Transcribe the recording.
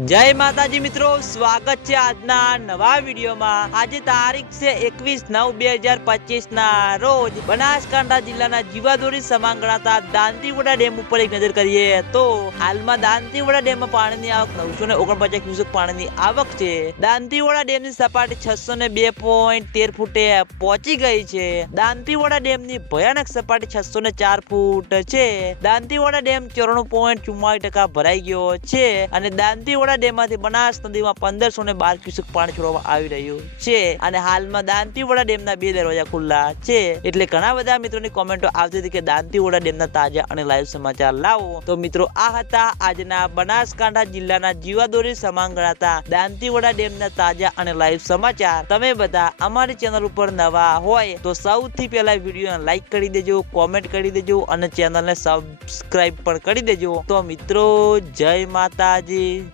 જય માતાજી મિત્રો, સ્વાગત છે આજના નવા વિડીયોમાં. આજે તારીખ છે એકવીસ નવ બે હજાર પચીસ ના રોજ બનાસકાંઠા જિલ્લાના જીવાદોરી સમાન ગણાતા દાંતીવડા ડેમ ઉપર એક નજર કરીએ તો હાલમાં દાંતીવડા ડેમમાં પાણીની આવક નવસો ને ઓગણપચાસ ક્યુસેક પાણીની આવક છે. દાંતીવડા ડેમની સપાટી છસો ને બે પોઈન્ટ તેર ફૂટે પહોંચી ગઈ છે. દાંતીવડા ડેમની ભયાનક સપાટી છસો ને ચાર ફૂટ છે. દાંતીવાડા ડેમ ચોરાણું પોઈન્ટ ચુમ્માલીસ ટકા ભરાઈ ગયો છે અને દાંતીવાડા ડેમમાંથી બનાસ નદીમાં પંદરસો ને બાર ક્યુસેક પાણી છોડવામાં આવી રહ્યું છે. અને હાલમાં દાંતીવાડા ડેમના બે દરવાજા ખુલ્લા છે. એટલે ઘણા બધા મિત્રોની કોમેન્ટો આવતી હતી કે દાંતીવાડા ડેમના તાજા અને લાઈવ સમાચાર લાવો. તો મિત્રો, આ હતા આજના બનાસકાંઠા જિલ્લાના જીવાદોરી સમાન ગણાતા દાંતીવાડા ડેમના તાજા અને લાઈવ સમાચાર. તમે બધા અમારી ચેનલ ઉપર નવા હોય તો સૌથી પહેલા વિડીયોને લાઈક કરી દેજો, કોમેન્ટ કરી દેજો અને ચેનલને સબસ્ક્રાઈબ પણ કરી દેજો. તો મિત્રો, જય માતાજી.